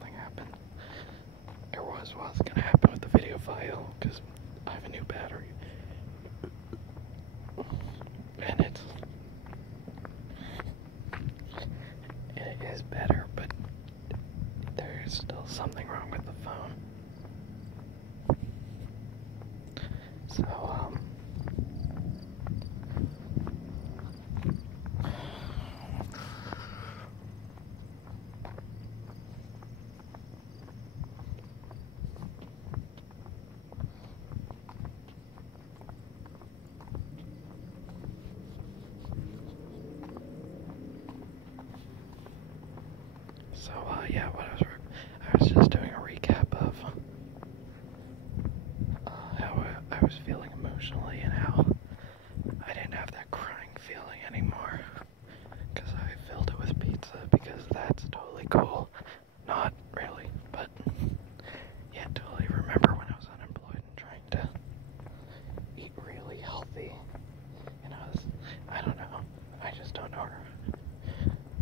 something happened. Or was gonna happen with the video file, because I have a new battery. And it is better, but there's still something wrong with the phone. So, yeah, I was just doing a recap of how I was feeling emotionally and how I didn't have that crying feeling anymore because I filled it with pizza, because that's totally cool. Not really, but yeah, totally remember when I was unemployed and trying to eat really healthy, and I don't know, I just don't know where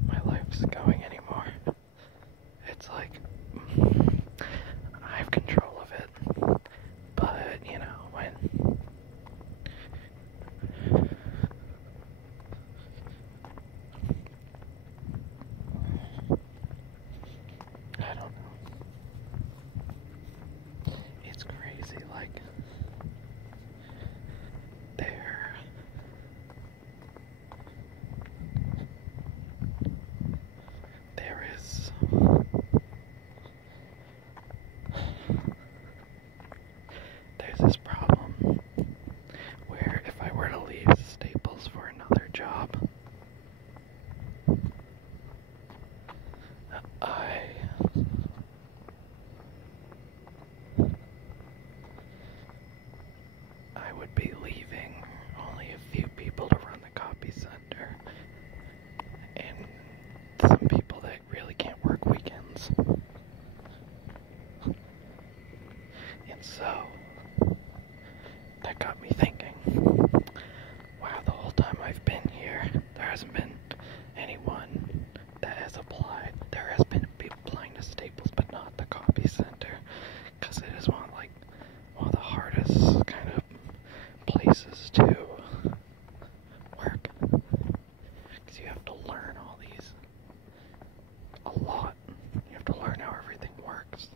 my life's going anymore. It's like, I have control of it, but, you know, when I don't know, it's crazy, like, there is there's this problem where if I were to leave Staples for another job, I would be leaving only a few people to run the copy center, and some people that really can't work weekends. And so, that got me thinking, wow, the whole time I've been here, there hasn't been anyone that has applied. There has been people applying to Staples, but not the copy center, because it is one of the hardest kind of places to work, because you have to learn a lot. You have to learn how everything works,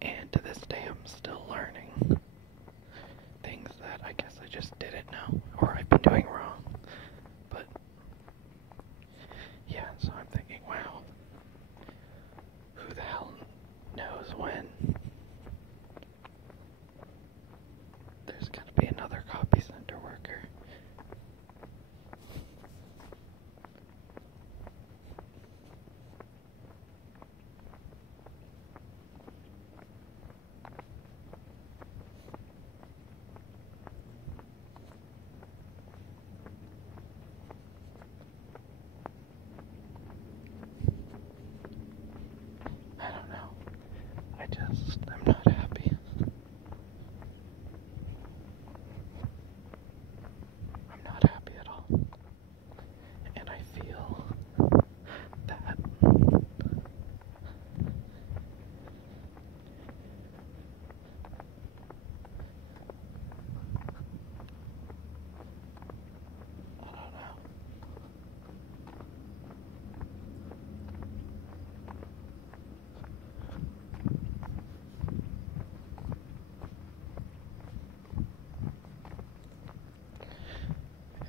and to this day I'm still learning things that I guess I just didn't know, or I've been doing wrong. But yeah, so I'm thinking, wow, who the hell knows when there's gonna be another copy center worker. I don't know. I'm not happy. I'm not happy at all. And I feel that I don't know.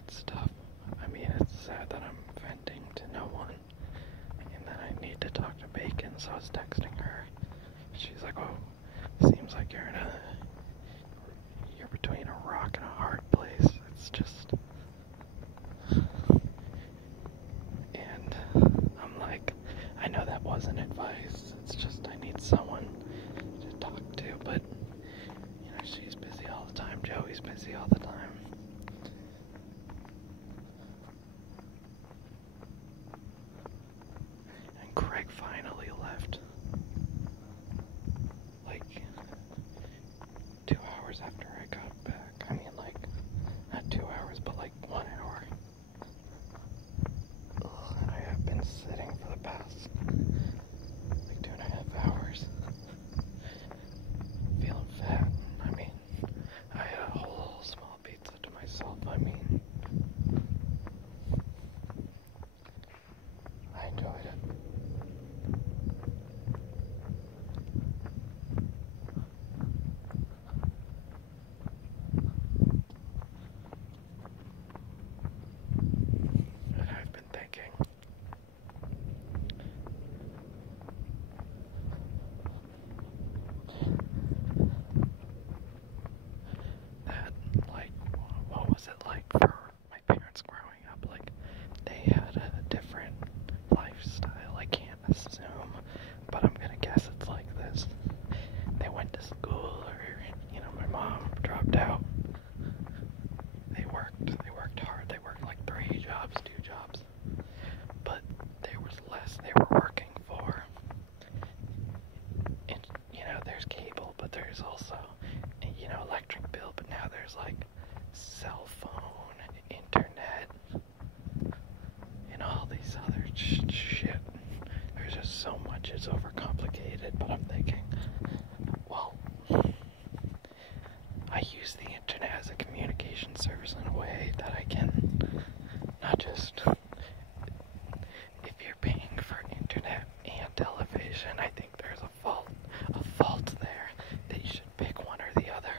It's tough. I mean, it's sad that I'm venting to no one, and that I need to talk to Bacon, so I was texting her. She's like, oh, seems like you're between a rock and a hard place. It's just, and I'm like, I know that wasn't advice, it's just I need someone to talk to, but, you know, she's busy all the time, Joey's busy all the time. And Craig finally left, like, 2 hours after I got back. I mean, like, not 2 hours, but like 1 hour. Ugh, I have been sitting for the past, like, 2.5 there's also, electric bill, but now there's like cell phone, internet, and all these other shit. There's just so much, it's overcomplicated, but I'm thinking, well, I use the internet as a communication service in a way that I can not just, if you're paying for internet and television, I think there's a fault there that you should pick one or the other.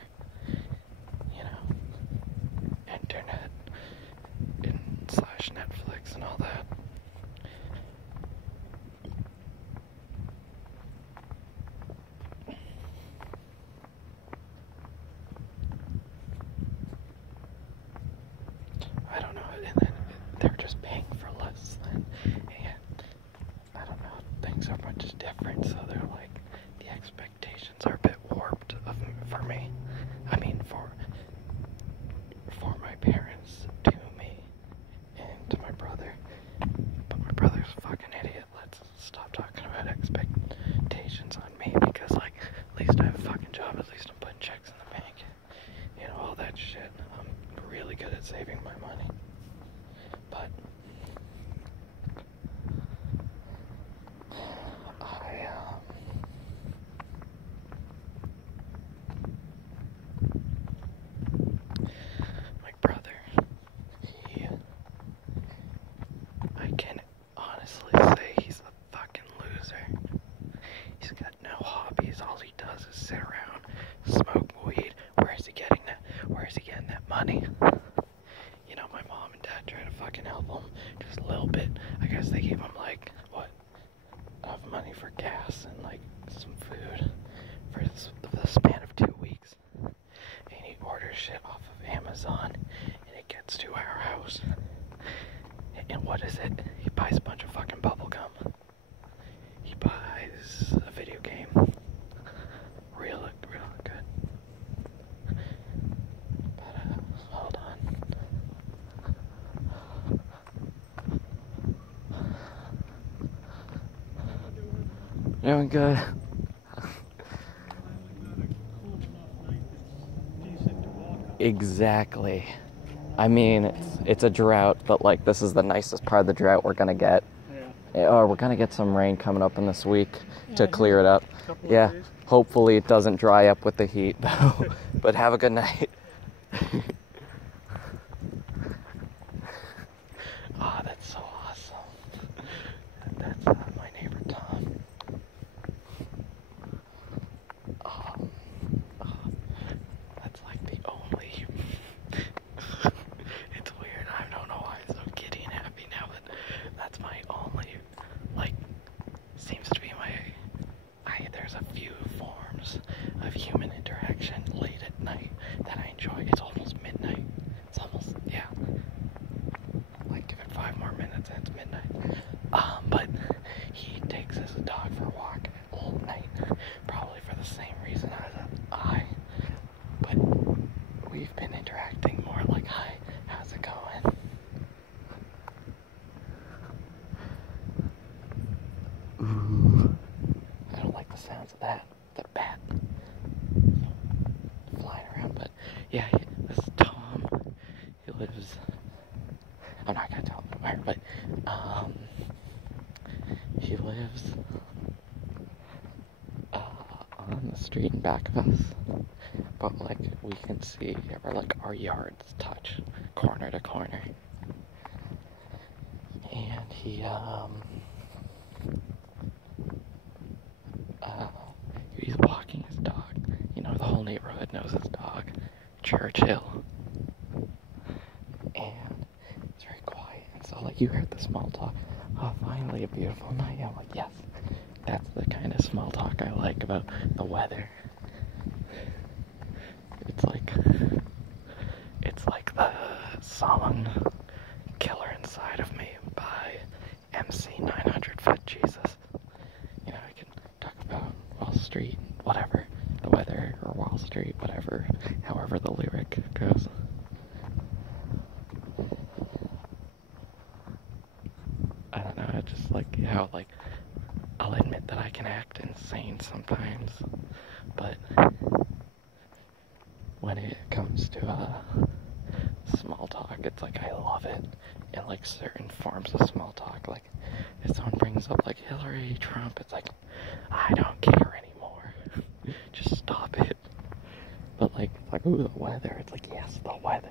Internet and / Netflix and all that. I don't know, and then they're just paying for less than, and I don't know, things are much different, so they're like, the expectations are a bit warped for me. I mean, for my parents, to me, and to my brother. But my brother's a fucking idiot. Let's stop talking about expectations on me, because, like, at least I have a fucking job, at least I'm putting checks in the bank, all that shit. I'm really good at saving my money. But my brother, I can honestly say he's a fucking loser. He's got no hobbies. All he does is sit around, smoke weed. Where is he getting that money? My mom and dad try to fucking help him just a little bit. I guess they gave him enough money for gas and some food for the span of 2 weeks. And he orders shit off of Amazon, and it gets to our house. And what is it? He buys a bunch of fucking bubble gum. He buys a video game. Real good. But hold on. Doing good. Exactly. I mean, it's a drought, but this is the nicest part of the drought we're gonna get. Yeah. Or we're gonna get some rain coming up in this week to clear it up. Yeah. Hopefully it doesn't dry up with the heat though. But have a good night. Oh, that's so awesome. That's my neighbor Tom. That's the only. It's weird. I don't know why I'm so giddy and happy now, but that's my only. Seems to be there's a few forms of human interaction late at night that I enjoy. It's almost midnight. It's almost, yeah. Give it 5 more minutes and it's midnight. But he takes his dog for a walk all night, probably for the same reason as I. But we've been interacting more hi, how's it going? Ooh. I don't like the sounds of that. The bat flying around, but yeah, this is Tom. He lives, I'm not gonna tell him where, but he lives on the street in back of us, but we can see our yards touch corner to corner, and he's walking his dog. The whole neighborhood knows his dog, Churchill, and it's very quiet, and so you heard the small talk. Oh, finally a beautiful night. I'm yes, that's the kind of small talk I like about the weather. It's like the song Killer Inside of Me by MC 900 Foot Jesus. I can talk about Wall Street, whatever, the weather, or Wall Street, whatever, however the lyric goes. I don't know, I just how I'll admit that I can act insane sometimes, but when it comes to small talk, it's like I love it in like certain forms of small talk. Like if someone brings up like Hillary, Trump, it's like I don't care anymore. Just stop it. But like it's like ooh, the weather. It's like yes, the weather.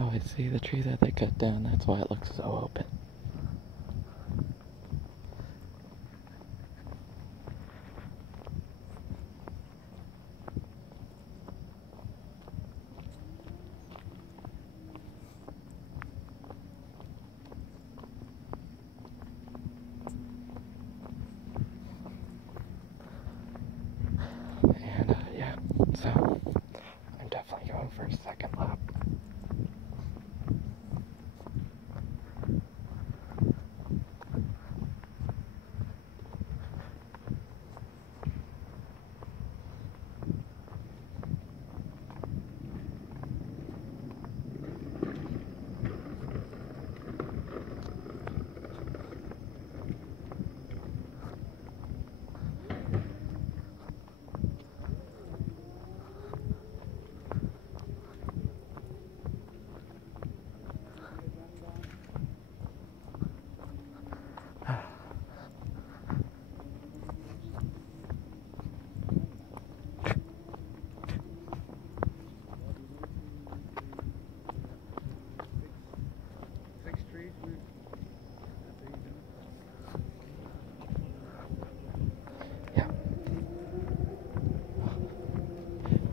Oh, I see the tree that they cut down. That's why it looks so open. And yeah, so I'm definitely going for a second lap.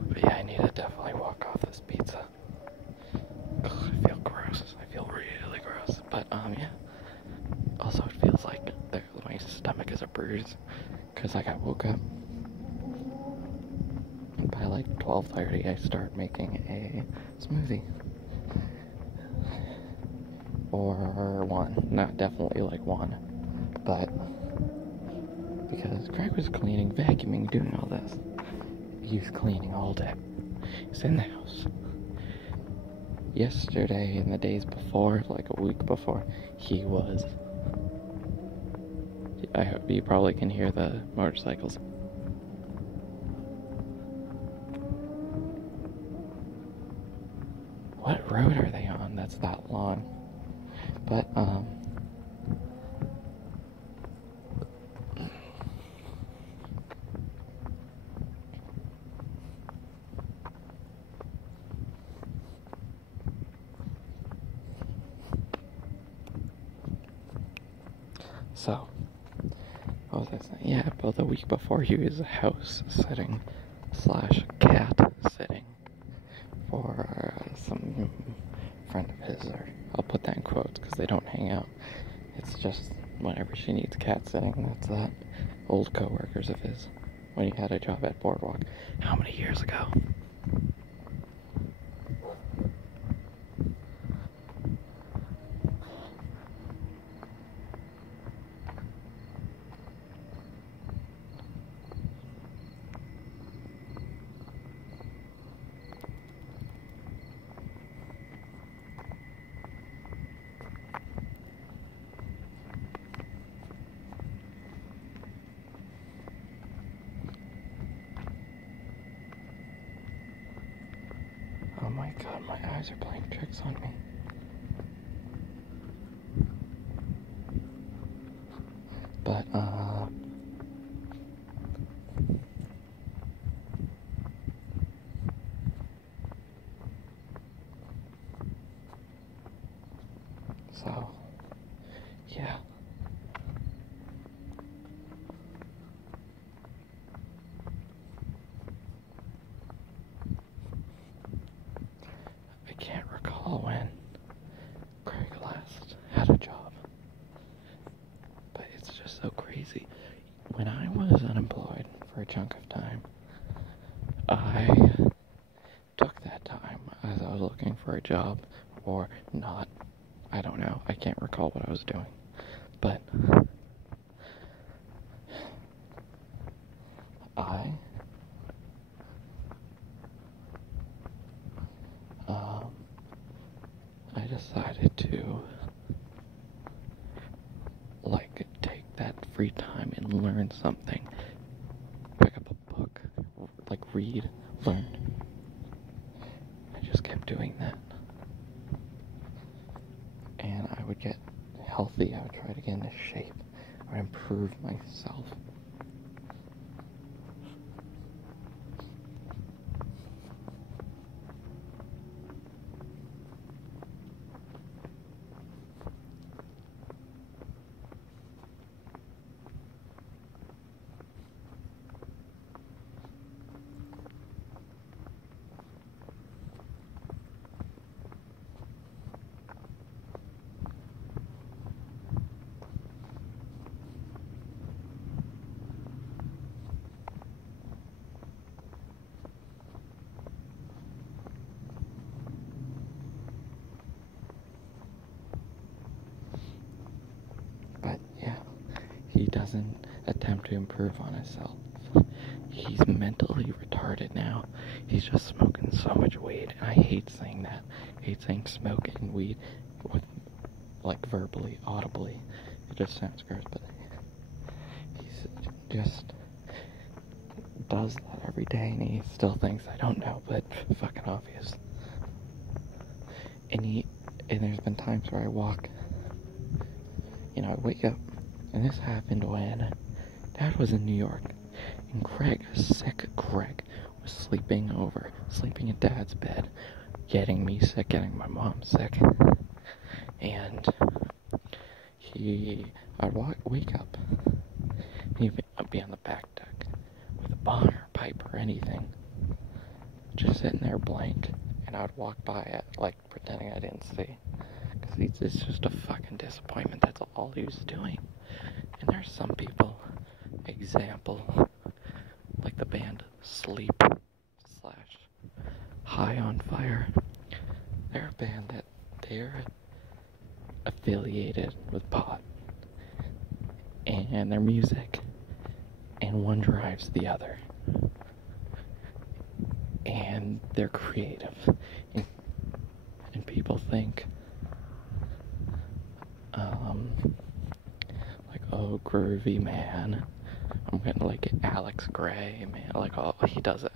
But yeah, I need to definitely walk off this pizza. Ugh, I feel gross. I feel really gross. But yeah. Also, it feels like my stomach is a bruise because I woke up. And by like 12:30, I start making a smoothie. Or one. Not definitely like one. But because Craig was cleaning, vacuuming, doing all this. He was cleaning all day. He's in the house. Yesterday and the days before, like a week before, he was. I hope you probably can hear the motorcycles. What road are they on that's that long? But, so, what was I saying? Yeah, about the week before he was house sitting / cat sitting for some friend of his, or I'll put that in quotes because they don't hang out. It's just whenever she needs cat sitting, that's that. Old co-workers of his when he had a job at Boardwalk. How many years ago? Oh my god, my eyes are playing tricks on me. But, so, yeah. I can't recall when Craig last had a job. But it's just so crazy. When I was unemployed for a chunk of time, I took that time as I was looking for a job or not. I don't know. I can't recall what I was doing. But I decided to, like, take that free time and learn something. Pick up a book, like, read, learn. I just kept doing that. And I would get healthy, I would try to get into shape, I would improve myself. But yeah, he doesn't attempt to improve on himself. He's mentally retarded now. He's just smoking so much weed, and I hate saying that. I hate saying smoking weed with, like, verbally, audibly. It just sounds gross, but he's just does that every day, and he still thinks I don't know, but fucking obvious. And there's been times where I walk, I wake up, and this happened when Dad was in New York, and sick Greg, was sleeping in Dad's bed, getting me sick, getting my mom sick, and I'd wake up, and he'd be on the back deck, with a bong or pipe or anything, just sitting there blank, and I'd walk by it, like, pretending I didn't see. It's just a fucking disappointment. That's all he was doing. And there's some people, example, like the band Sleep / High on Fire. They're a band that they're affiliated with pot and their music, and one drives the other. And they're creative. And people think, like, oh, groovy, man. I'm gonna, like, Alex Gray, man, like, oh, he does it,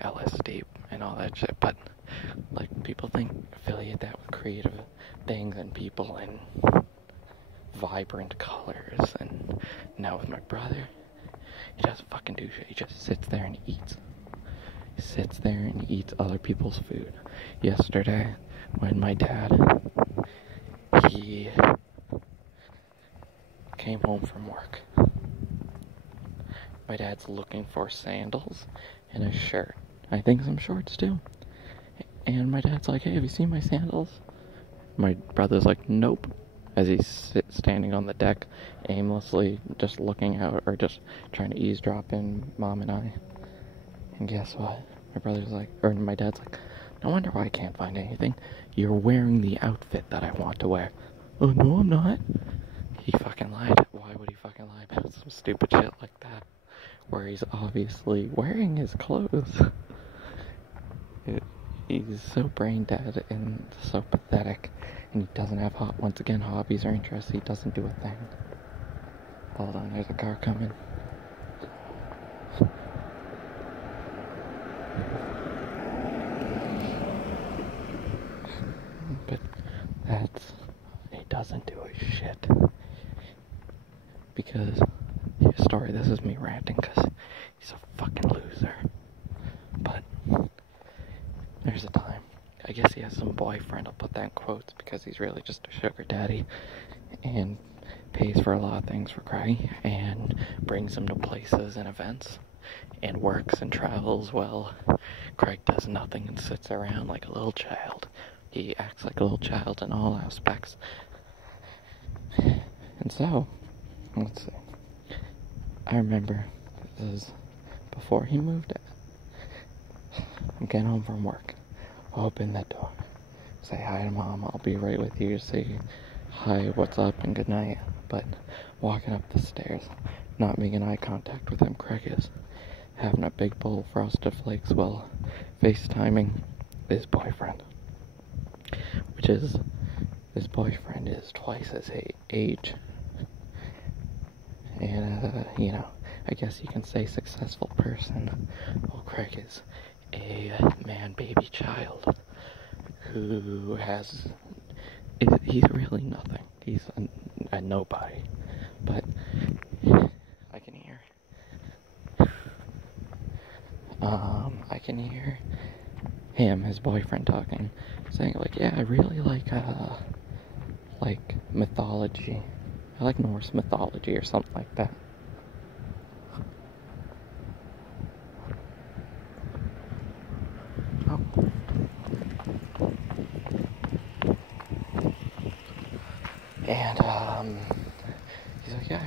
LSD and all that shit, but, like, people affiliate that with creative things and people and vibrant colors, and now with my brother, he doesn't fucking do shit, he just sits there and eats. He sits there and eats other people's food. Yesterday, when my dad, he came home from work. My dad's looking for sandals and a shirt. I think some shorts too. And my dad's like, hey, have you seen my sandals? My brother's like, nope. As he's standing on the deck, aimlessly just looking out, or just trying to eavesdrop in Mom and I. And guess what? My dad's like, no wonder why I can't find anything. You're wearing the outfit that I want to wear. Oh, no, I'm not. He fucking lied. Why would he fucking lie about some stupid shit like that? Where he's obviously wearing his clothes. He's so brain dead and so pathetic. And he doesn't have, once again, hobbies or interests. He doesn't do a thing. Hold on, there's a car coming. But he doesn't do a shit. Because, this is me ranting, because he's a fucking loser. But, there's a time. I guess he has some boyfriend, I'll put that in quotes, because he's really just a sugar daddy, and pays for a lot of things for Craig, and brings him to places and events, and works and travels while Craig does nothing and sits around like a little child. He acts like a little child in all aspects. And so, let's see. I remember this is before he moved in. I'm getting home from work. Open the door. Say hi to Mom. I'll be right with you to say hi, what's up, and good night. But walking up the stairs, not making eye contact with him, Craig is having a big bowl of Frosted Flakes while FaceTiming his boyfriend. Which is this boyfriend is twice his age. And, you know, I guess you can say successful person. Well, Craig is a man-baby child who has, he's really nothing. He's a nobody. But I can hear, I can hear him, his boyfriend, talking, saying, like, yeah, I really like mythology. I like Norse mythology or something like that. Oh. And, he's like, yeah,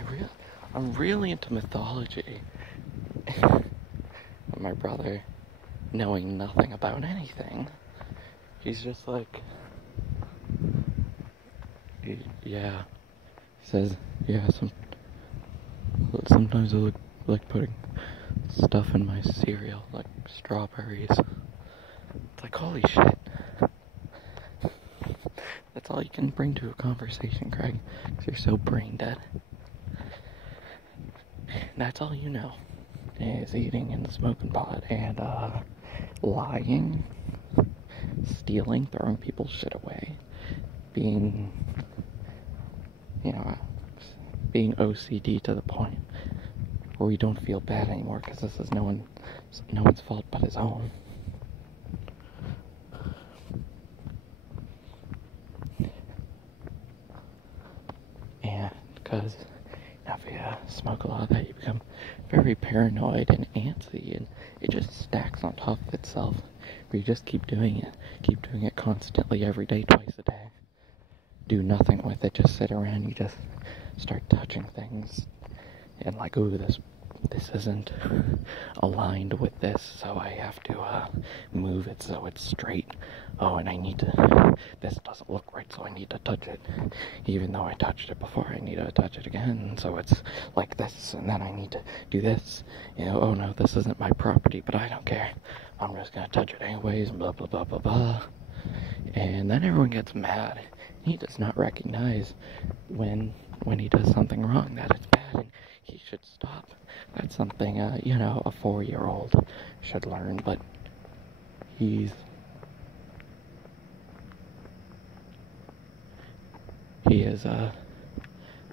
I'm really into mythology. My brother, knowing nothing about anything, he's just like, yeah. He says, yeah, sometimes I like putting stuff in my cereal, like strawberries. It's like, holy shit. That's all you can bring to a conversation, Craig, because you're so brain dead. That's all you know, is eating and smoking pot and, lying, stealing, throwing people's shit away, being, you know, being OCD to the point where you don't feel bad anymore because this is no one's fault but his own. And because if you smoke a lot of that, you become very paranoid and antsy, and it just stacks on top of itself. Where you just keep doing it constantly, every day, twice a day. Do nothing with it, just sit around, you just start touching things, and like, ooh, this isn't aligned with this, so I have to move it so it's straight. Oh, and this doesn't look right, so I need to touch it. Even though I touched it before, I need to touch it again, so it's like this, and then I need to do this. You know, oh no, this isn't my property, but I don't care. I'm just gonna touch it anyways, blah, blah, blah, blah, blah. And then everyone gets mad. He does not recognize when he does something wrong, that it's bad, and he should stop. That's something, you know, a 4-year-old should learn, but he is,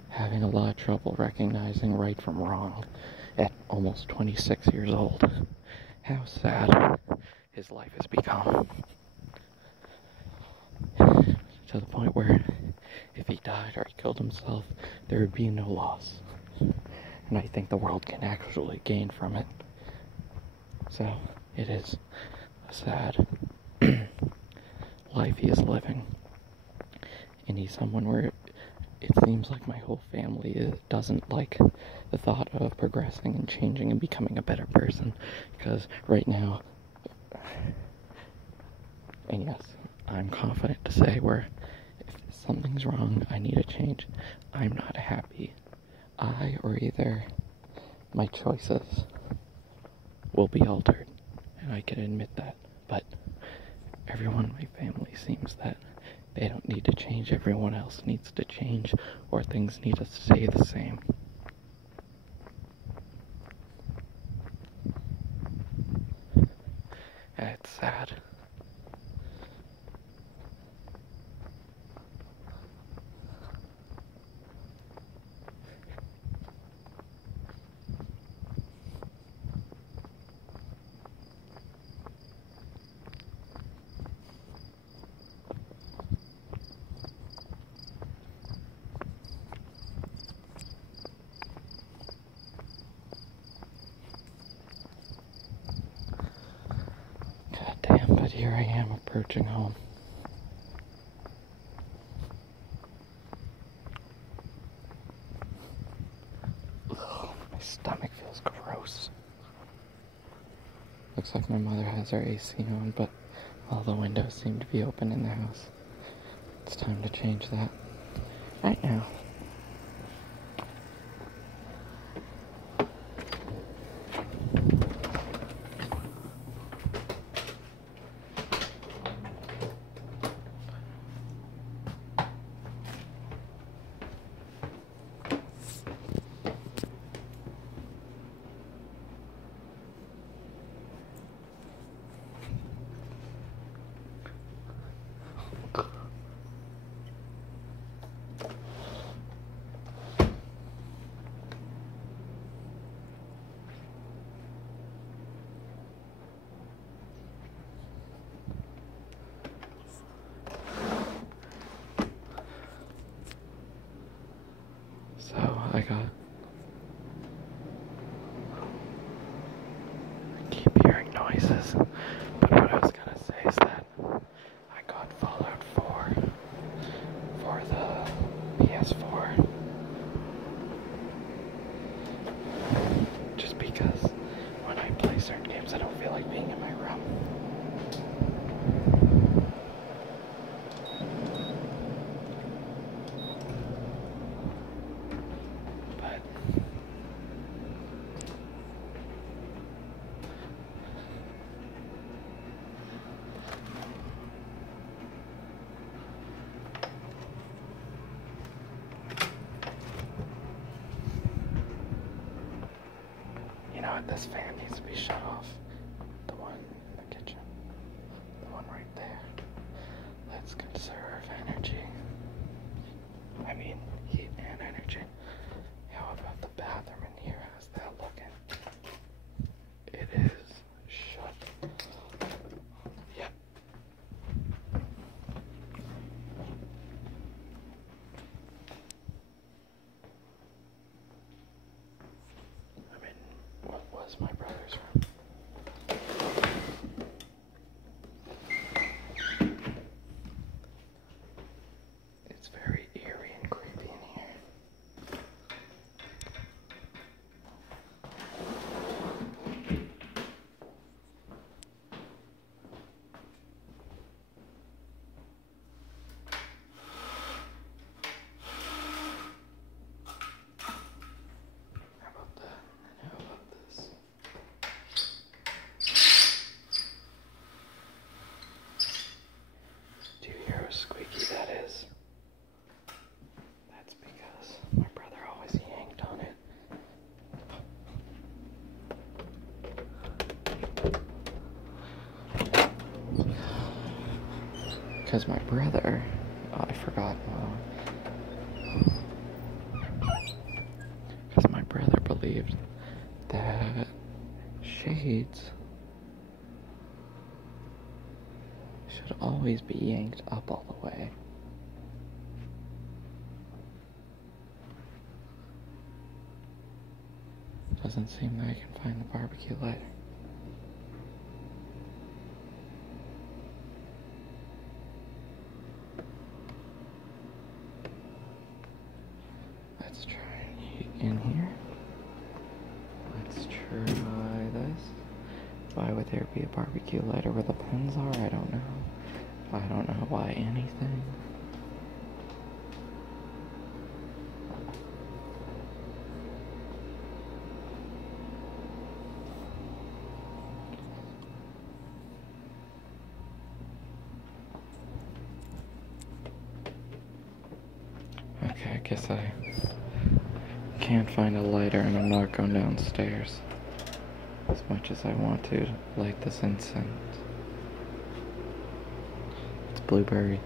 having a lot of trouble recognizing right from wrong at almost 26 years old. How sad his life has become. To the point where if he died or he killed himself, there would be no loss. And I think the world can actually gain from it. So, it is a sad life he is living. And he's someone where it seems like my whole family doesn't like the thought of progressing and changing and becoming a better person. Because right now, and yes, I'm confident to say where if something's wrong, I need a change, I'm not happy. Or either my choices will be altered, and I can admit that, but everyone in my family seems that they don't need to change, everyone else needs to change, or things need to stay the same. And it's sad. But here I am approaching home. Ugh, my stomach feels gross. Looks like my mother has her AC on, but all the windows seem to be open in the house. It's time to change that right now. I keep hearing noises, but what I was gonna say is that I got Fallout 4 for the PS4. Just because when I play certain games, I don't feel like being in my room. But you know what? This fan needs to be shut off. The one in the kitchen. The one right there. Let's conserve energy. I mean, heat and energy. How about the bathroom in here? How's that looking? It is shut. Yep. I mean, what was my brother's room? It's very eerie and creepy in here. How about that? And how about this? Do you hear how squeaky that is? That's because my brother always yanked on it. Because my brother, I forgot. Because my brother believed that shades should always be yanked up all the way. Doesn't seem that I can find the barbecue lighter. Let's try heat in here. Let's try this. Why would there be a barbecue lighter where the pins are? I don't know. I don't know why anything. Okay, I guess I can't find a lighter and I'm not going downstairs as much as I want to light this incense. It's blueberry.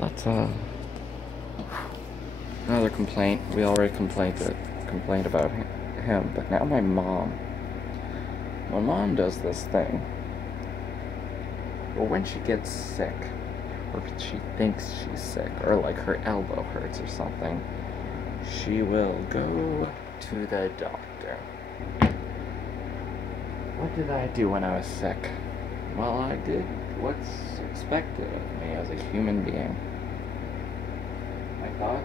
Let's another complaint. We already complained about him, but now my mom. My mom does this thing. Or when she gets sick, or she thinks she's sick, or like her elbow hurts or something, she will go to the doctor. What did I do when I was sick? Well, I did what's expected of me as a human being. I thought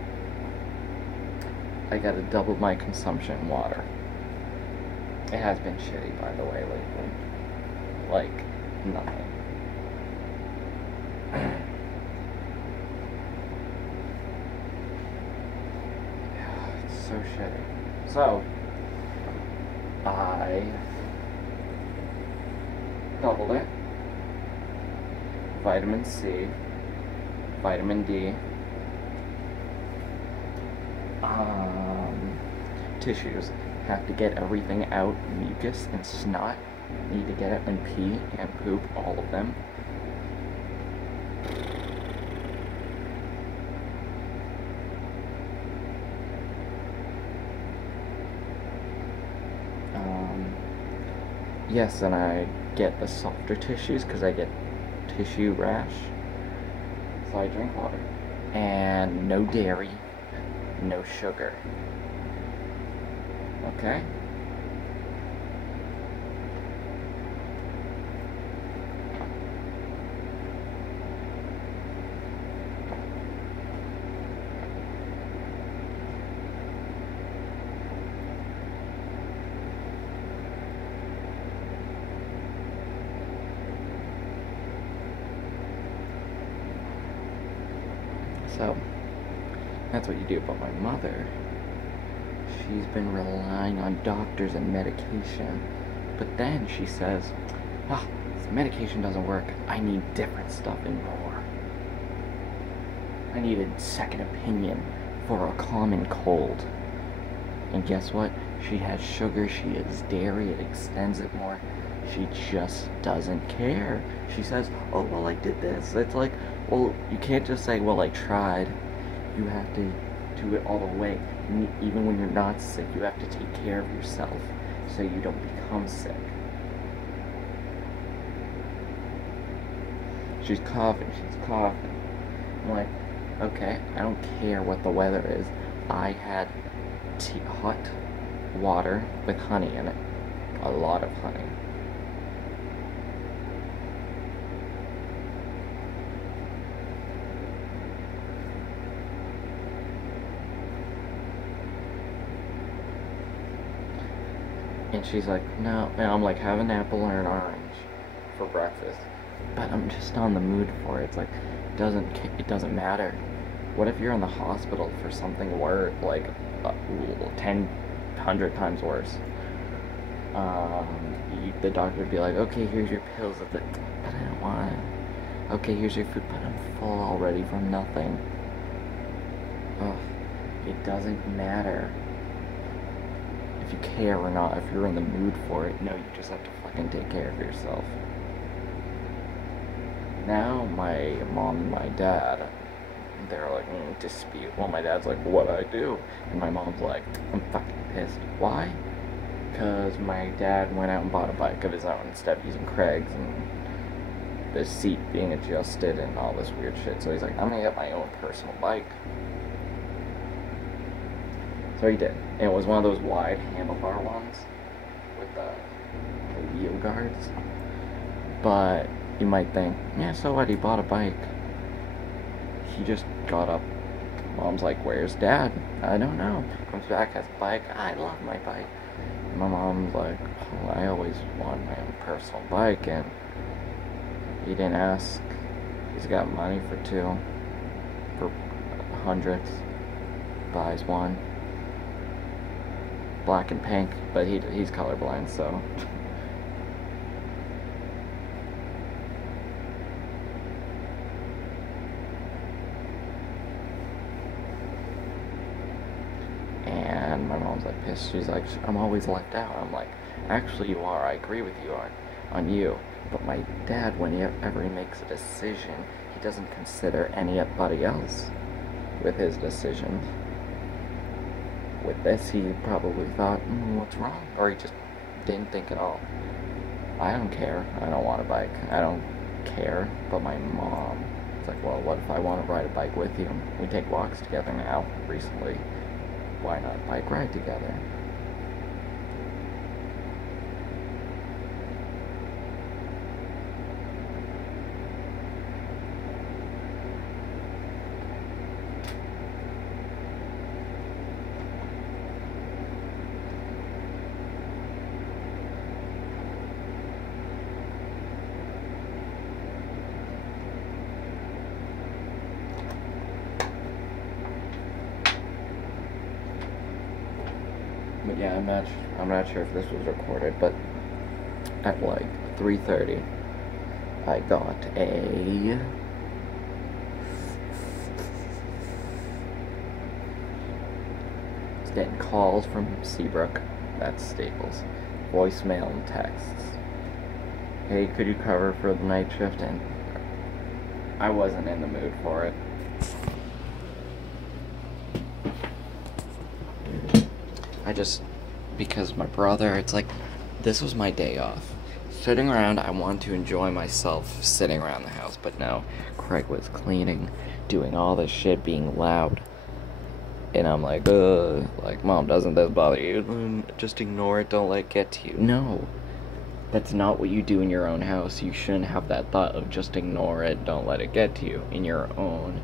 I gotta double my consumption in water. It has been shitty, by the way, lately. Like, nothing. It's so shitty. So, I doubled it. Vitamin C, vitamin D, tissues. Have to get everything out, mucus and snot. Need to get it and pee and poop, all of them. Yes, and I get the softer tissues because I get tissue rash. So I drink water. and no dairy, no sugar. Okay? So, that's what you do. But my mother, she's been relying on doctors and medication. But then she says, this medication doesn't work. I need different stuff and more. I need a second opinion for a common cold. And guess what? She has sugar, she has dairy, it extends it more. She just doesn't care. She says, oh, well, I did this. It's like, well, you can't just say, well, I tried. You have to do it all the way. Even when you're not sick, you have to take care of yourself so you don't become sick. She's coughing. I'm like, okay, I don't care what the weather is. I had hot water with honey in it. A lot of honey. And she's like, no. And I'm like, have an apple or an orange for breakfast. But I'm just not in the mood for it. It's like, it doesn't matter. What if you're in the hospital for something worse, like 100 times worse? The doctor would be like, okay, here's your pills. But I don't want it. Okay, here's your food, but I'm full already from nothing. Ugh, it doesn't matter if you care or not, if you're in the mood for it. No, you just have to fucking take care of yourself. Now my mom and my dad, they're like in dispute. Well, my dad's like, what'd I do? And my mom's like, I'm fucking pissed. Why? Because my dad went out and bought a bike of his own instead of using Craig's and the seat being adjusted and all this weird shit. So he's like, I'm gonna get my own personal bike. So he did. And it was one of those wide handlebar ones with the wheel guards. But you might think, yeah, so what? He bought a bike. He just got up. Mom's like, where's Dad? I don't know. Comes back, has a bike. I love my bike. And my mom's like, well, I always wanted my own personal bike, and he didn't ask. He's got money for two, for hundreds. Buys one. Black and pink, but he's colorblind, so. And my mom's like pissed. She's like, I'm always left out. I'm like, actually you are. I agree with you on you. But my dad, whenever he makes a decision, he doesn't consider anybody else with his decision. With this, he probably thought, what's wrong? Or he just didn't think at all. I don't care. I don't want a bike. I don't care. But my mom, it's like, well, what if I want to ride a bike with you? We take walks together now, recently. Why not bike ride together? But yeah, I'm not sure if this was recorded, but at like 3:30, I got it's getting calls from Seabrook, that's Staples, voicemail and texts. Hey, could you cover for the night shift? And I wasn't in the mood for it. Because my brother, it's like, this was my day off. Sitting around, I wanted to enjoy myself sitting around the house, but no. Craig was cleaning, doing all this shit, being loud. And I'm like, Mom, doesn't this bother you? Just ignore it, don't let it get to you. No, that's not what you do in your own house. You shouldn't have that thought of just ignore it, don't let it get to you in your own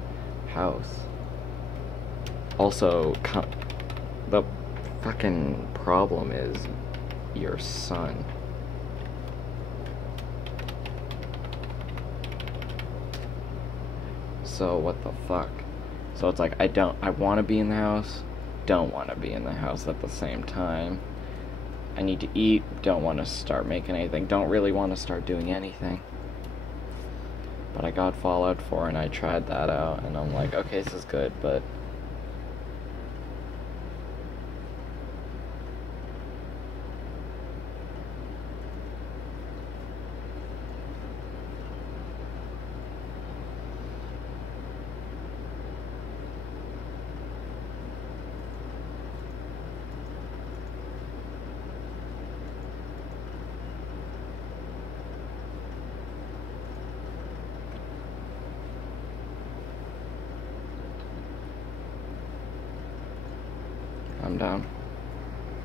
house. Also, the fucking problem is your son. So what the fuck? So it's like I want to be in the house, don't want to be in the house at the same time. I need to eat, don't want to start making anything, don't really want to start doing anything. But I got Fallout 4 and I tried that out and I'm like, okay, this is good, but I'm down.